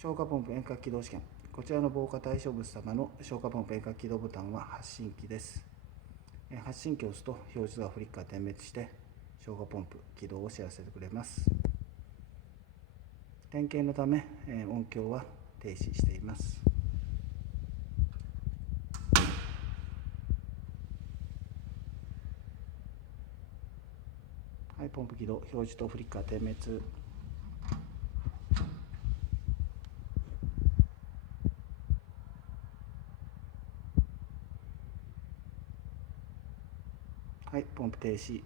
消火ポンプ遠隔起動試験。こちらの防火対象物様の消火ポンプ遠隔起動ボタンは発信機です。発信機を押すと表示がフリッカー点滅して消火ポンプ起動を知らせてくれます。点検のため音響は停止しています。はい、ポンプ起動、表示とフリッカー点滅。はい、ポンプ停止。